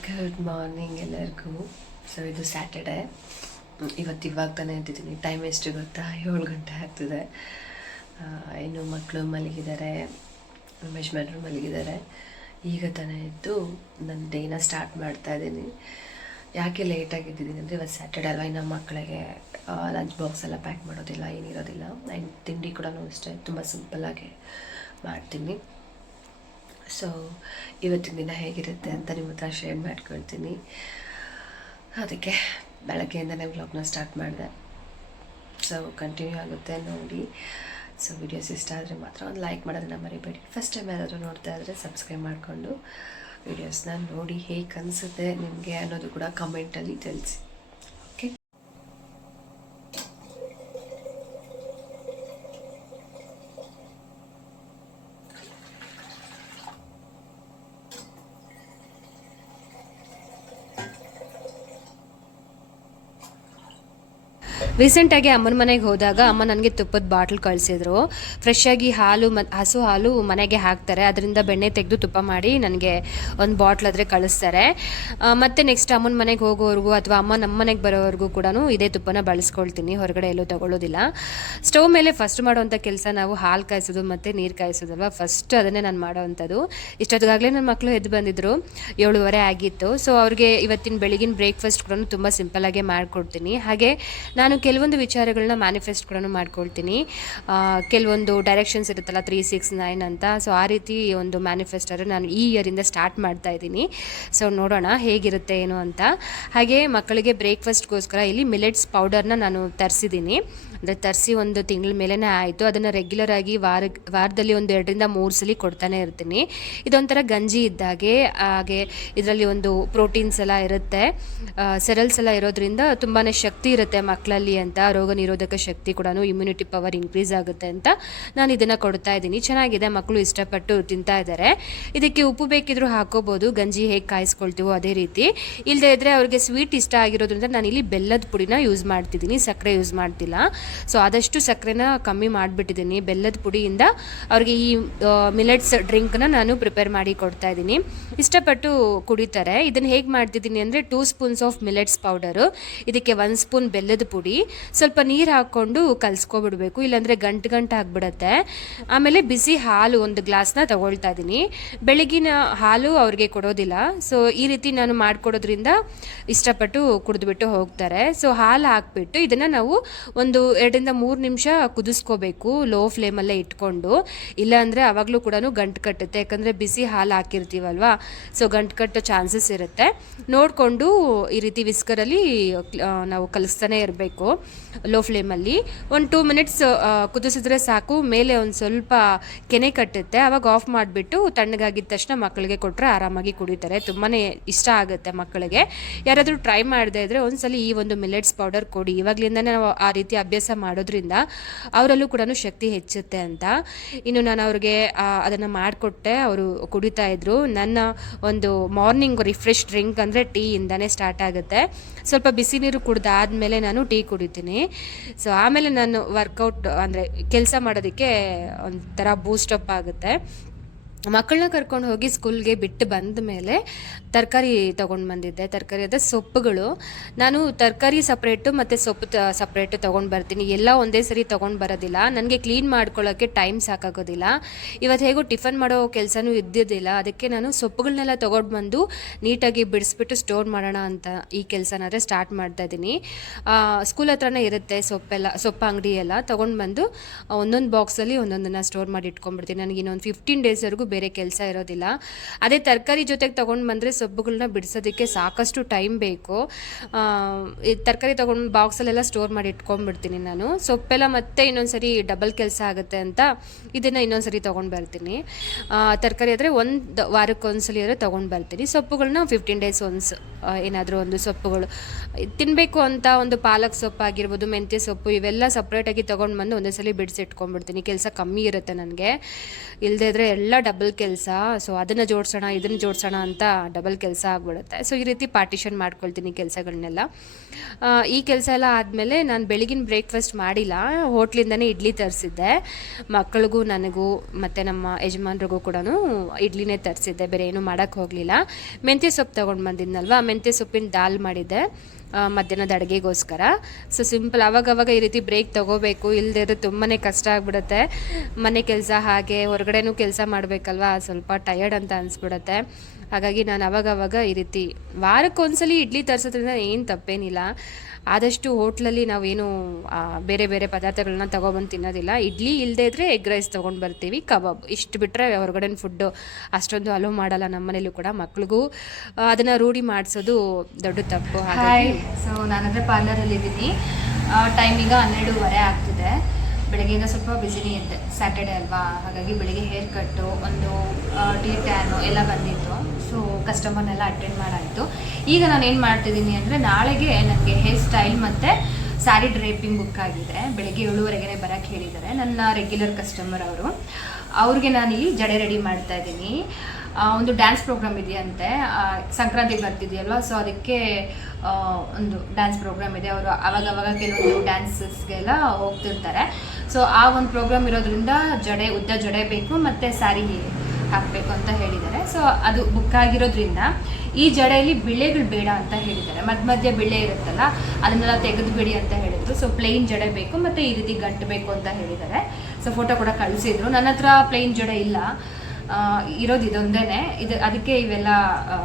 Good morning ಎಲ್ಲರಿಗೂ. So ಇದು Saturday. ಇವಾಗ ತಾನೇ ಎದ್ದಿದ್ದೀನಿ. ಟೈಮ್ ಎಷ್ಟು ಗೊತ್ತಾ? 7 ಗಂಟೆ ಆಗ್ತಿದೆ. ಇನ್ನು ಮಕ್ಕಳು ಮಲಗಿದ್ದಾರೆ, ಯಜಮಾನರು ಮಲಗಿದ್ದಾರೆ. ಈಗ ತಾನೇ ಎದ್ದು ನನ್ನ ಡೇನ ಸ್ಟಾರ್ಟ್ ಮಾಡ್ತಾ ಇದ್ದೀನಿ. ಯಾಕೆ ಲೇಟಾಗಿದ್ದೀನಿ ಅಂದರೆ ಇವತ್ತು ಸ್ಯಾಟರ್ಡೆ ಅಲ್ವಾ, ಇನ್ನು ಮಕ್ಕಳಿಗೆ ಲಂಚ್ ಬಾಕ್ಸ್ ಎಲ್ಲ ಪ್ಯಾಕ್ ಮಾಡೋದಿಲ್ಲ, ಏನಿರೋದಿಲ್ಲ. ಆ್ಯಂಡ್ ತಿಂಡಿ ಕೂಡ ಅಷ್ಟೇ ತುಂಬ ಸಿಂಪಲ್ಲಾಗಿ ಮಾಡ್ತೀನಿ. ಸೊ ಇವತ್ತಿನ ದಿನ ಹೇಗಿರುತ್ತೆ ಅಂತ ನಿಮ್ಮ ಹತ್ರ ಶೇರ್ ಮಾಡ್ಕೊಳ್ತೀನಿ. ಅದಕ್ಕೆ ಬೆಳಗ್ಗೆಯಿಂದನೇ ವ್ಲಾಗ್ನ ಸ್ಟಾರ್ಟ್ ಮಾಡಿದೆ. ಸೊ ಕಂಟಿನ್ಯೂ ಆಗುತ್ತೆ ನೋಡಿ. ಸೊ ವಿಡಿಯೋಸ್ ಇಷ್ಟ ಆದರೆ ಮಾತ್ರ ಒಂದು ಲೈಕ್ ಮಾಡೋದನ್ನ ಮರಿಬೇಡಿ. ಫಸ್ಟ್ ಟೈಮ್ ಯಾರಾದರೂ ನೋಡ್ತಾ ಇದ್ದರೆ ಸಬ್ಸ್ಕ್ರೈಬ್ ಮಾಡಿಕೊಂಡು ವಿಡಿಯೋಸ್ನ ನೋಡಿ ಹೇಗೆ ಅನಿಸುತ್ತೆ ನಿಮಗೆ ಅನ್ನೋದು ಕೂಡ ಕಮೆಂಟಲ್ಲಿ ತಿಳಿಸಿ. ಓಕೆ, ರೀಸೆಂಟಾಗಿ ಅಮ್ಮನ ಮನೆಗೆ ಹೋದಾಗ ಅಮ್ಮ ನನಗೆ ತುಪ್ಪದ ಬಾಟ್ಲ್ ಕಳಿಸಿದ್ರು. ಫ್ರೆಶ್ ಆಗಿ ಹಾಲು ಹಸು ಹಾಲು ಮನೆಗೆ ಹಾಕ್ತಾರೆ, ಅದರಿಂದ ಬೆಣ್ಣೆ ತೆಗೆದು ತುಪ್ಪ ಮಾಡಿ ನನಗೆ ಒಂದು ಬಾಟ್ಲ್ ಆದರೆ ಕಳಿಸ್ತಾರೆ. ಮತ್ತು ನೆಕ್ಸ್ಟ್ ಅಮ್ಮನ ಮನೆಗೆ ಹೋಗೋವರೆಗೂ ಅಥವಾ ಅಮ್ಮ ನಮ್ಮ ಮನೆಗೆ ಬರೋವರೆಗೂ ಕೂಡ ಇದೇ ತುಪ್ಪನ ಬಳಸ್ಕೊಳ್ತೀನಿ, ಹೊರಗಡೆ ಎಲ್ಲೂ ತೊಗೊಳ್ಳೋದಿಲ್ಲ. ಸ್ಟವ್ ಮೇಲೆ ಫಸ್ಟ್ ಮಾಡೋವಂಥ ಕೆಲಸ ನಾವು ಹಾಲು ಕಾಯಿಸೋದು ಮತ್ತು ನೀರು ಕಾಯಿಸೋದಲ್ವ, ಫಸ್ಟ್ ಅದನ್ನೇ ನಾನು ಮಾಡೋವಂಥದ್ದು. ಇಷ್ಟೊತ್ತಿಗಾಗಲೇ ನನ್ನ ಮಕ್ಕಳು ಎದ್ದು ಬಂದಿದ್ದರು, 7:15 ಆಗಿತ್ತು. ಸೊ ಅವ್ರಿಗೆ ಇವತ್ತಿನ ಬೆಳಗಿನ ಬ್ರೇಕ್ಫಾಸ್ಟ್ ಕೂಡ ತುಂಬ ಸಿಂಪಲ್ಲಾಗೆ ಮಾಡಿಕೊಡ್ತೀನಿ. ಹಾಗೆ ನಾನು ಕೆಲವೊಂದು ವಿಚಾರಗಳನ್ನ ಮ್ಯಾನಿಫೆಸ್ಟ್ ಕೂಡ ಮಾಡ್ಕೊಳ್ತೀನಿ. ಕೆಲವೊಂದು ಡೈರೆಕ್ಷನ್ಸ್ ಇರುತ್ತಲ್ಲ 369 ಅಂತ. ಸೊ ಆ ರೀತಿ ಒಂದು ಮ್ಯಾನಿಫೆಸ್ಟರ್ ನಾನು ಈ ಇಯರಿಂದ ಸ್ಟಾರ್ಟ್ ಮಾಡ್ತಾ ಇದ್ದೀನಿ. ಸೊ ನೋಡೋಣ ಹೇಗಿರುತ್ತೆ ಏನು ಅಂತ. ಹಾಗೆ ಮಕ್ಕಳಿಗೆ ಬ್ರೇಕ್ಫಾಸ್ಟ್ಗೋಸ್ಕರ ಇಲ್ಲಿ ಮಿಲೆಟ್ಸ್ ಪೌಡರ್ನ ನಾನು ತರಿಸಿದ್ದೀನಿ. ಅಂದರೆ ತರಿಸಿ ಒಂದು ತಿಂಗಳ ಮೇಲೇ ಆಯಿತು. ಅದನ್ನು ರೆಗ್ಯುಲರ್ ಆಗಿ ವಾರದಲ್ಲಿ ಒಂದು 2-3 ಸಲ ಕೊಡ್ತಾನೆ ಇರ್ತೀನಿ. ಇದೊಂಥರ ಗಂಜಿ ಇದ್ದಾಗೆ. ಹಾಗೆ ಇದರಲ್ಲಿ ಒಂದು ಪ್ರೋಟೀನ್ಸ್ ಎಲ್ಲ ಇರುತ್ತೆ, ಸೆರಲ್ಸ್ ಎಲ್ಲ ಇರೋದ್ರಿಂದ ತುಂಬಾ ಶಕ್ತಿ ಇರುತ್ತೆ ಮಕ್ಕಳಲ್ಲಿ ಅಂತ. ರೋಗ ನಿರೋಧಕ ಶಕ್ತಿ ಕೂಡ, ಇಮ್ಯುನಿಟಿ ಪವರ್ ಇನ್ಕ್ರೀಸ್ ಆಗುತ್ತೆ ಅಂತ ನಾನು ಇದನ್ನು ಕೊಡ್ತಾ ಇದ್ದೀನಿ. ಚೆನ್ನಾಗಿದೆ, ಮಕ್ಕಳು ಇಷ್ಟಪಟ್ಟು ತಿಂತಾ ಇದ್ದಾರೆ. ಇದಕ್ಕೆ ಉಪ್ಪು ಬೇಕಿದ್ರೂ ಹಾಕೋಬೋದು, ಗಂಜಿ ಹೇಗೆ ಕಾಯಿಸ್ಕೊಳ್ತೀವೋ ಅದೇ ರೀತಿ. ಇಲ್ಲದೇ ಇದ್ದರೆ ಅವ್ರಿಗೆ ಸ್ವೀಟ್ ಇಷ್ಟ ಆಗಿರೋದ್ರಿಂದ ನಾನು ಇಲ್ಲಿ ಬೆಲ್ಲದ ಪುಡಿನ ಯೂಸ್ ಮಾಡ್ತಿದ್ದೀನಿ, ಸಕ್ಕರೆ ಯೂಸ್ ಮಾಡ್ತಿಲ್ಲ. ಸೊ ಆದಷ್ಟು ಸಕ್ಕರೆನ ಕಮ್ಮಿ ಮಾಡಿಬಿಟ್ಟಿದ್ದೀನಿ. ಬೆಲ್ಲದ ಪುಡಿಯಿಂದ ಅವ್ರಿಗೆ ಈ ಮಿಲೆಟ್ಸ್ ಡ್ರಿಂಕ್ನ ನಾನು ಪ್ರಿಪೇರ್ ಮಾಡಿ ಕೊಡ್ತಾ ಇದ್ದೀನಿ. ಇಷ್ಟಪಟ್ಟು ಕುಡಿತಾರೆ. ಇದನ್ನು ಹೇಗೆ ಮಾಡ್ತಿದ್ದೀನಿ ಅಂದರೆ 2 ಸ್ಪೂನ್ಸ್ ಆಫ್ ಮಿಲೆಟ್ಸ್ ಪೌಡರು, ಇದಕ್ಕೆ 1 ಸ್ಪೂನ್ ಬೆಲ್ಲದ ಪುಡಿ, ಸ್ವಲ್ಪ ನೀರು ಹಾಕ್ಕೊಂಡು ಕಲಿಸ್ಕೊಬಿಡ್ಬೇಕು, ಇಲ್ಲಾಂದರೆ ಗಂಟು ಆಗಿಬಿಡತ್ತೆ. ಆಮೇಲೆ ಬಿಸಿ ಹಾಲು 1 ಗ್ಲಾಸ್ನ ತಗೊಳ್ತಾ ಇದ್ದೀನಿ. ಬೆಳಗಿನ ಹಾಲು ಅವ್ರಿಗೆ ಕೊಡೋದಿಲ್ಲ. ಸೊ ಈ ರೀತಿ ನಾನು ಮಾಡಿಕೊಡೋದ್ರಿಂದ ಇಷ್ಟಪಟ್ಟು ಕುಡಿದ್ಬಿಟ್ಟು ಹೋಗ್ತಾರೆ. ಸೊ ಹಾಲು ಹಾಕ್ಬಿಟ್ಟು ಇದನ್ನು ನಾವು ಒಂದು 2-3 ನಿಮಿಷ ಕುದಿಸ್ಕೋಬೇಕು, ಲೋ ಫ್ಲೇಮಲ್ಲೇ ಇಟ್ಕೊಂಡು. ಇಲ್ಲಾಂದರೆ ಆವಾಗಲೂ ಕೂಡ ಗಂಟು ಕಟ್ಟುತ್ತೆ, ಯಾಕಂದರೆ ಬಿಸಿ ಹಾಲು ಹಾಕಿರ್ತೀವಲ್ವಾ. ಸೊ ಗಂಟು ಕಟ್ಟೋ ಚಾನ್ಸಸ್ ಇರುತ್ತೆ. ನೋಡಿಕೊಂಡು ಈ ರೀತಿ ವಿಸ್ಕರಲ್ಲಿ ನಾವು ಕಲಿಸ್ತಾನೆ ಇರಬೇಕು ಲೋ ಫ್ಲೇಮಲ್ಲಿ. ಒಂದು 2 ಮಿನಿಟ್ಸ್ ಕುದಿಸಿದ್ರೆ ಸಾಕು. ಮೇಲೆ ಒಂದು ಸ್ವಲ್ಪ ಕೆನೆ ಕಟ್ಟುತ್ತೆ, ಆವಾಗ ಆಫ್ ಮಾಡಿಬಿಟ್ಟು ತಣ್ಣಗಾಗಿದ್ದ ತಕ್ಷಣ ಮಕ್ಕಳಿಗೆ ಕೊಟ್ಟರೆ ಆರಾಮಾಗಿ ಕುಡಿತಾರೆ. ತುಂಬಾ ಇಷ್ಟ ಆಗುತ್ತೆ ಮಕ್ಕಳಿಗೆ. ಯಾರಾದರೂ ಟ್ರೈ ಮಾಡದೇ ಇದ್ದರೆ ಒಂದ್ಸಲ ಈ ಒಂದು ಮಿಲೆಟ್ಸ್ ಪೌಡರ್ ಕೊಡಿ. ಇವಾಗಲಿಂದನೇ ನಾವು ಆ ರೀತಿ ಅಭ್ಯಾಸ ಮಾಡೋದ್ರಿಂದ ಅವರಲ್ಲೂ ಕೂಡ ಶಕ್ತಿ ಹೆಚ್ಚುತ್ತೆ ಅಂತ. ಇನ್ನು ನಾನು ಅವ್ರಿಗೆ ಅದನ್ನು ಮಾಡಿಕೊಟ್ಟೆ, ಅವರು ಕುಡಿತಾ ಇದ್ರು. ನನ್ನ ಒಂದು ಮಾರ್ನಿಂಗ್ ರಿಫ್ರೆಶ್ ಡ್ರಿಂಕ್ ಅಂದರೆ ಟೀ ಇಂದಾನೆ ಸ್ಟಾರ್ಟ್ ಆಗುತ್ತೆ. ಸ್ವಲ್ಪ ಬಿಸಿ ನೀರು ಕುಡ್ದಾದ್ಮೇಲೆ ನಾನು ಟೀ ಕುಡಿತೀನಿ. ಸೊ ಆಮೇಲೆ ನಾನು ವರ್ಕೌಟ್ ಅಂದರೆ ಕೆಲಸ ಮಾಡೋದಕ್ಕೆ ಒಂಥರ ಬೂಸ್ಟಪ್ ಆಗುತ್ತೆ. ಮಕ್ಕಳನ್ನ ಕರ್ಕೊಂಡು ಹೋಗಿ ಸ್ಕೂಲ್ಗೆ ಬಿಟ್ಟು ಬಂದ ಮೇಲೆ ತರಕಾರಿ ತೊಗೊಂಡು ಬಂದಿದ್ದೆ. ತರಕಾರಿ ಅಂದರೆ ಸೊಪ್ಪುಗಳು. ನಾನು ತರಕಾರಿ ಸಪ್ರೇಟು ಮತ್ತು ಸೊಪ್ಪು ಸಪ್ರೇಟು ತೊಗೊಂಡು ಬರ್ತೀನಿ. ಎಲ್ಲ ಒಂದೇ ಸರಿ ತೊಗೊಂಡು ಬರೋದಿಲ್ಲ, ನನಗೆ ಕ್ಲೀನ್ ಮಾಡ್ಕೊಳ್ಳೋಕ್ಕೆ ಟೈಮ್ ಸಾಕಾಗೋದಿಲ್ಲ. ಇವತ್ತು ಹೇಗೋ ಟಿಫನ್ ಮಾಡೋ ಕೆಲಸನೂ ಇದ್ದಿದ್ದಿಲ್ಲ, ಅದಕ್ಕೆ ನಾನು ಸೊಪ್ಪುಗಳನ್ನೆಲ್ಲ ತೊಗೊಂಡು ಬಂದು ನೀಟಾಗಿ ಬಿಡಿಸ್ಬಿಟ್ಟು ಸ್ಟೋರ್ ಮಾಡೋಣ ಅಂತ ಈ ಕೆಲಸನಾದ್ರೆ ಸ್ಟಾರ್ಟ್ ಮಾಡ್ತಾಯಿದ್ದೀನಿ. ಸ್ಕೂಲ್ ಹತ್ರನೇ ಇರುತ್ತೆ ಸೊಪ್ಪು ಅಂಗಡಿ ಎಲ್ಲ. ತೊಗೊಂಡು ಬಂದು ಒಂದೊಂದು ಬಾಕ್ಸಲ್ಲಿ ಒಂದೊಂದನ್ನು ಸ್ಟೋರ್ ಮಾಡಿ ಇಟ್ಕೊಂಡ್ಬಿಡ್ತೀನಿ. ನನಗೆ ಇನ್ನೊಂದು 15 ಡೇಸ್ವರೆಗೂ ಬೇರೆ ಕೆಲಸ ಇರೋದಿಲ್ಲ. ಅದೇ ತರಕಾರಿ ಜೊತೆಗೆ ತೊಗೊಂಡು ಬಂದರೆ ಸೊಪ್ಪುಗಳನ್ನ ಬಿಡಿಸೋದಕ್ಕೆ ಸಾಕಷ್ಟು ಟೈಮ್ ಬೇಕು. ತರಕಾರಿ ತೊಗೊಂಡು ಬಾಕ್ಸಲ್ಲೆಲ್ಲ ಸ್ಟೋರ್ ಮಾಡಿ ಇಟ್ಕೊಂಡ್ಬಿಡ್ತೀನಿ ನಾನು. ಸೊಪ್ಪೆಲ್ಲ ಮತ್ತೆ ಇನ್ನೊಂದ್ಸರಿ ಡಬಲ್ ಕೆಲಸ ಆಗುತ್ತೆ ಅಂತ ಇದನ್ನು ಇನ್ನೊಂದ್ಸರಿ ತೊಗೊಂಡು ಬರ್ತೀನಿ. ತರಕಾರಿ ಆದರೆ 1 ವಾರಕ್ಕೊಂದ್ಸಲಿ ಆದರೆ ತೊಗೊಂಡು ಬರ್ತೀನಿ. ಸೊಪ್ಪುಗಳನ್ನ 15 ಡೇಸ್ ಒನ್ಸ್ ಏನಾದರೂ ಒಂದು ಸೊಪ್ಪುಗಳು ತಿನ್ನಬೇಕು ಅಂತ, ಒಂದು ಪಾಲಕ್ ಸೊಪ್ಪು ಆಗಿರ್ಬೋದು, ಮೆಂತ್ಯ ಸೊಪ್ಪು, ಇವೆಲ್ಲ ಸಪ್ರೇಟಾಗಿ ತೊಗೊಂಡು ಬಂದು ಒಂದೇ ಸಲ ಬಿಡಿಸಿ ಇಟ್ಕೊಂಡ್ಬಿಡ್ತೀನಿ. ಕೆಲಸ ಕಮ್ಮಿ ಇರುತ್ತೆ ನನಗೆ. ಇಲ್ಲದೇ ಇದ್ದರೆ ಎಲ್ಲ ಡಬ್ಬಲ್ ಡಬಲ್ ಕೆಲಸ. ಸೊ ಅದನ್ನು ಜೋಡಿಸೋಣ ಇದನ್ನು ಜೋಡಿಸೋಣ ಅಂತ ಡಬಲ್ ಕೆಲಸ ಆಗ್ಬಿಡುತ್ತೆ. ಸೊ ಈ ರೀತಿ ಪಾರ್ಟಿಷನ್ ಮಾಡ್ಕೊಳ್ತೀನಿ ಕೆಲಸಗಳನ್ನೆಲ್ಲ. ಈ ಕೆಲಸ ಎಲ್ಲ ಆದಮೇಲೆ ನಾನು ಬೆಳಗಿನ ಬ್ರೇಕ್ಫಾಸ್ಟ್ ಮಾಡಿಲ್ಲ, ಹೋಟ್ಲಿಂದನೇ ಇಡ್ಲಿ ತರಿಸಿದ್ದೆ. ಮಕ್ಕಳಿಗೂ ನನಗೂ ಮತ್ತು ನಮ್ಮ ಯಜಮಾನ್ರಿಗೂ ಕೂಡ ಇಡ್ಲಿನೇ ತರಿಸಿದ್ದೆ, ಬೇರೆ ಏನೂ ಮಾಡೋಕ್ಕೆ ಹೋಗಲಿಲ್ಲ. ಮೆಂತ್ಯ ಸೊಪ್ಪು ತೊಗೊಂಡು ಬಂದಿದ್ನಲ್ವ, ಮೆಂತ್ಯ ಸೊಪ್ಪಿನ ದಾಲ್ ಮಾಡಿದ್ದೆ ಮಧ್ಯಾಹ್ನದ ಅಡುಗೆಗೋಸ್ಕರ. ಸೊ ಸಿಂಪಲ್, ಅವಾಗವಾಗ ಈ ರೀತಿ ಬ್ರೇಕ್ ತೊಗೋಬೇಕು, ಇಲ್ಲದೇ ಇದ್ರೆ ತುಂಬಾ ಕಷ್ಟ ಆಗಿಬಿಡುತ್ತೆ. ಮನೆ ಕೆಲಸ ಹಾಗೆ ಹೊರಗಡೆನೂ ಕೆಲಸ ಮಾಡಬೇಕಲ್ವ, ಸ್ವಲ್ಪ ಟಯರ್ಡ್ ಅಂತ ಅನಿಸ್ಬಿಡುತ್ತೆ. ಹಾಗಾಗಿ ನಾನು ಅವಾಗವಾಗ ಈ ರೀತಿ ವಾರಕ್ಕೊಂದ್ಸಲಿ ಇಡ್ಲಿ ತರಿಸೋದ್ರಿಂದ ಏನು ತಪ್ಪೇನಿಲ್ಲ. ಆದಷ್ಟು ಹೋಟ್ಲಲ್ಲಿ ನಾವೇನು ಬೇರೆ ಬೇರೆ ಪದಾರ್ಥಗಳನ್ನ ತೊಗೊಬಂದು ತಿನ್ನೋದಿಲ್ಲ. ಇಡ್ಲಿ ಇಲ್ಲದೇ ಇದ್ದರೆ ಎಗ್ ರೈಸ್ ತೊಗೊಂಡು ಬರ್ತೀವಿ, ಕಬಾಬ್, ಇಷ್ಟು ಬಿಟ್ಟರೆ ಹೊರಗಡೆನ ಫುಡ್ಡು ಅಷ್ಟೊಂದು ಅಲೋ ಮಾಡಲ್ಲ ನಮ್ಮ ಮನೇಲೂ ಕೂಡ. ಮಕ್ಳಿಗೂ ಅದನ್ನು ರೂಢಿ ಮಾಡಿಸೋದು ದೊಡ್ಡ ತಪ್ಪು. ಹಾಗಾಗಿ ಸೊ ನಾನಂದರೆ ಪಾರ್ಲರಲ್ಲಿದ್ದೀನಿ. ಟೈಮ್ ಈಗ 12:30 ಆಗ್ತಿದೆ. ಬೆಳಗ್ಗೆಯಿಂದ ಸ್ವಲ್ಪ ಬ್ಯುಸಿನೇ ಇದ್ದೆ, ಸ್ಯಾಟರ್ಡೆ ಅಲ್ವಾ, ಹಾಗಾಗಿ ಬೆಳಗ್ಗೆ ಹೇರ್ ಕಟ್ಟು, ಒಂದು ಟೀ ಟ್ಯಾನು ಎಲ್ಲ ಬಂದಿತ್ತು. ಸೊ ಕಸ್ಟಮರ್ನೆಲ್ಲ ಅಟೆಂಡ್ ಮಾಡಾಯಿತು. ಈಗ ನಾನು ಏನು ಮಾಡ್ತಿದ್ದೀನಿ ಅಂದರೆ, ನಾಳೆಗೆ ನನಗೆ ಹೇರ್ ಸ್ಟೈಲ್ ಮತ್ತು ಸ್ಯಾರಿ ಡ್ರೇಪಿಂಗ್ ಬುಕ್ ಆಗಿದೆ. ಬೆಳಗ್ಗೆ 7:30ಗೆ ಬರೋಕ್ಕೆ ಹೇಳಿದ್ದಾರೆ ನನ್ನ ರೆಗ್ಯುಲರ್ ಕಸ್ಟಮರ್ ಅವರು. ಅವ್ರಿಗೆ ನಾನಿಲ್ಲಿ ಜಡೆ ರೆಡಿ ಮಾಡ್ತಾ ಇದ್ದೀನಿ. ಒಂದು ಡ್ಯಾನ್ಸ್ ಪ್ರೋಗ್ರಾಮ್ ಇದೆಯಂತೆ, ಸಂಕ್ರಾಂತಿಗೆ ಬರ್ತಿದೆಯಲ್ವ, ಸೊ ಅದಕ್ಕೆ ಒಂದು ಡ್ಯಾನ್ಸ್ ಪ್ರೋಗ್ರಾಮ್ ಇದೆ. ಅವರು ಅವಾಗವಾಗ ಕೆಲವೊಂದು ಡ್ಯಾನ್ಸಸ್ಗೆಲ್ಲ ಹೋಗ್ತಿರ್ತಾರೆ. ಸೊ ಆ ಒಂದು ಪ್ರೋಗ್ರಾಮ್ ಇರೋದ್ರಿಂದ ಉದ್ದ ಜಡೆ ಬೇಕು ಮತ್ತು ಸ್ಯಾರಿ ಹಾಕಬೇಕು ಅಂತ ಹೇಳಿದ್ದಾರೆ. ಸೊ ಅದು ಬುಕ್ ಆಗಿರೋದ್ರಿಂದ ಈ ಜಡೆಯಲ್ಲಿ ಬಿಳೆಗಳು ಬೇಡ ಅಂತ ಹೇಳಿದ್ದಾರೆ. ಮಧ್ಯ ಬಿಳೆ ಇರುತ್ತಲ್ಲ, ಅದನ್ನೆಲ್ಲ ತೆಗೆದು ಬಿಡಿ ಅಂತ ಹೇಳಿದ್ರು. ಸೊ ಪ್ಲೈನ್ ಜಡೆ ಬೇಕು ಮತ್ತು ಈ ರೀತಿ ಗಂಟು ಬೇಕು ಅಂತ ಹೇಳಿದ್ದಾರೆ. ಸೊ ಫೋಟೋ ಕೂಡ ಕಳಿಸಿದ್ರು. ನನ್ನ ಹತ್ರ ಪ್ಲೈನ್ ಜಡೆ ಇಲ್ಲ, ಇರೋದು ಇದೊಂದೇ. ಅದಕ್ಕೆ ಇವೆಲ್ಲ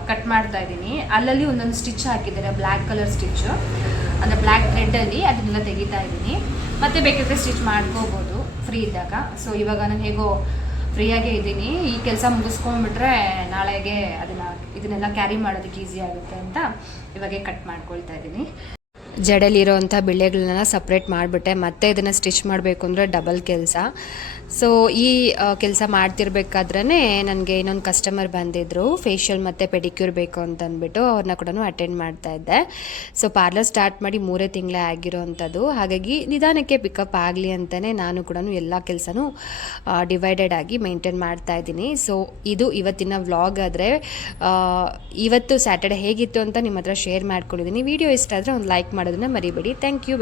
ಕಟ್ ಮಾಡ್ತಾ ಇದ್ದೀನಿ. ಅಲ್ಲಲ್ಲಿ ಒಂದೊಂದು ಸ್ಟಿಚ್ ಹಾಕಿದ್ದಾರೆ, ಬ್ಲ್ಯಾಕ್ ಕಲರ್ ಸ್ಟಿಚ್ಚು, ಅಂದರೆ ಬ್ಲ್ಯಾಕ್ ಥ್ರೆಡ್ಡಲ್ಲಿ ಅದನ್ನೆಲ್ಲ ತೆಗಿತಾ ಇದ್ದೀನಿ. ಮತ್ತು ಬೇಕಾದರೆ ಸ್ಟಿಚ್ ಮಾಡ್ಕೋಬೋದು ಫ್ರೀ ಇದ್ದಾಗ. ಸೊ ಇವಾಗ ನಾನು ಹೇಗೋ ಫ್ರೀಯಾಗೇ ಇದ್ದೀನಿ. ಈ ಕೆಲಸ ಮುಗಿಸ್ಕೊಂಡ್ಬಿಟ್ರೆ ನಾಳೆಗೆ ಇದನ್ನೆಲ್ಲ ಕ್ಯಾರಿ ಮಾಡೋದಕ್ಕೆ ಈಸಿ ಆಗುತ್ತೆ ಅಂತ ಇವಾಗೆ ಕಟ್ ಮಾಡ್ಕೊಳ್ತಾ ಇದ್ದೀನಿ. ಜಡೆಲಿರೋವಂಥ ಬಿಳೆಗಳನ್ನೆಲ್ಲ ಸಪ್ರೇಟ್ ಮಾಡಿಬಿಟ್ಟೆ. ಮತ್ತೆ ಇದನ್ನು ಸ್ಟಿಚ್ ಮಾಡಬೇಕು ಅಂದರೆ ಡಬಲ್ ಕೆಲಸ. ಸೊ ಈ ಕೆಲಸ ಮಾಡ್ತಿರ್ಬೇಕಾದ್ರೇ ನನಗೆ ಇನ್ನೊಂದು ಕಸ್ಟಮರ್ ಬಂದಿದ್ದರು, ಫೇಶಿಯಲ್ ಮತ್ತು ಪೆಡಿಕ್ಯೂರ್ ಬೇಕು ಅಂತಂದ್ಬಿಟ್ಟು ಅವ್ರನ್ನ ಕೂಡ ಅಟೆಂಡ್ ಮಾಡ್ತಾ ಇದ್ದೆ. ಸೊ ಪಾರ್ಲರ್ ಸ್ಟಾರ್ಟ್ ಮಾಡಿ 3 ತಿಂಗಳೇ ಆಗಿರೋ ಅಂಥದ್ದು. ಹಾಗಾಗಿ ನಿಧಾನಕ್ಕೆ ಪಿಕಪ್ ಆಗಲಿ ಅಂತಲೇ ನಾನು ಕೂಡ ಎಲ್ಲ ಕೆಲಸನೂ ಡಿವೈಡೆಡ್ ಆಗಿ ಮೇಂಟೈನ್ ಮಾಡ್ತಾ ಇದ್ದೀನಿ. ಸೊ ಇದು ಇವತ್ತಿನ ವ್ಲಾಗ್. ಆದರೆ ಇವತ್ತು ಸ್ಯಾಟರ್ಡೆ ಹೇಗಿತ್ತು ಅಂತ ನಿಮ್ಮ ಹತ್ರ ಶೇರ್ ಮಾಡ್ಕೊಂಡಿದ್ದೀನಿ. ವಿಡಿಯೋ ಇಷ್ಟ ಆದರೆ ಒಂದು ಲೈಕ್ ಮಾಡೋದನ್ನು ಮರಿಬೇಡಿ. Thank you.